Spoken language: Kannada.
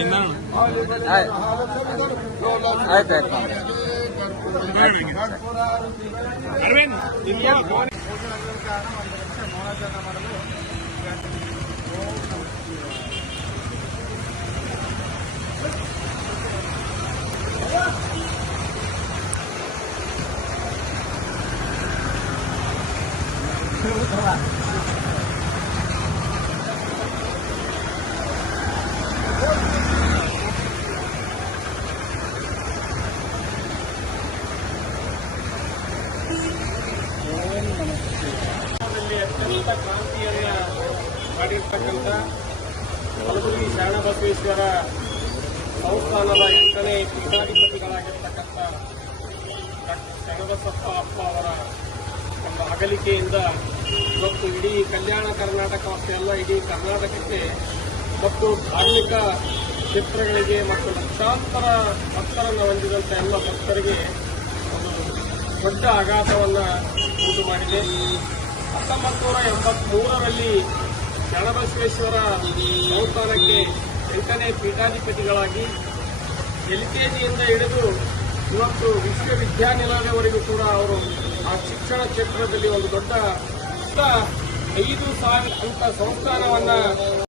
ಇಲ್ಲಿಂದ ಅರವಿಂದ್ ಮೌನಾಚರಣೆ ಮಾಡಲು ಅತ್ಯಂತ ಕ್ರಾಂತಿಯನ್ನ ಮಾಡಿರ್ತಕ್ಕಂಥ ಕಲಬುರಗಿ ಶರಣಬಸವೇಶ್ವರ ಸಂಸ್ಥಾನದ 8ನೇ ಪೀಠಾಧಿಪತಿಗಳಾಗಿರ್ತಕ್ಕಂಥ ಡಾಕ್ಟರ್ ಶರಣಬಸಪ್ಪ ಅಪ್ಪ ಅವರ ಒಂದು ಅಗಲಿಕೆಯಿಂದ ಇವತ್ತು ಇಡೀ ಕಲ್ಯಾಣ ಕರ್ನಾಟಕ ಅಷ್ಟೇ ಅಲ್ಲ, ಇಡೀ ಕರ್ನಾಟಕಕ್ಕೆ ಮತ್ತು ಧಾರ್ಮಿಕ ಕ್ಷೇತ್ರಗಳಿಗೆ ಮತ್ತು ಲಕ್ಷಾಂತರ ಭಕ್ತರನ್ನು ಹೊಂದಿದಂಥ ಎಲ್ಲ ಭಕ್ತರಿಗೆ ಒಂದು ದೊಡ್ಡ ಆಘಾತವನ್ನು ಉಂಟು ಮಾಡಿದೆ. 1983ರಲ್ಲಿ ಶರಣಬಸವೇಶ್ವರ ಸಂಸ್ಥಾನಕ್ಕೆ 8ನೇ ಪೀಠಾಧಿಪತಿಗಳಾಗಿ LKGಯಿಂದ ಹಿಡಿದು ಇವತ್ತು ವಿಶ್ವವಿದ್ಯಾನಿಲಯದವರೆಗೂ ಕೂಡ ಅವರು ಆ ಶಿಕ್ಷಣ ಕ್ಷೇತ್ರದಲ್ಲಿ ಒಂದು ದೊಡ್ಡ 5,000 ಅಂತ ಸಂಸ್ಥಾನವನ್ನು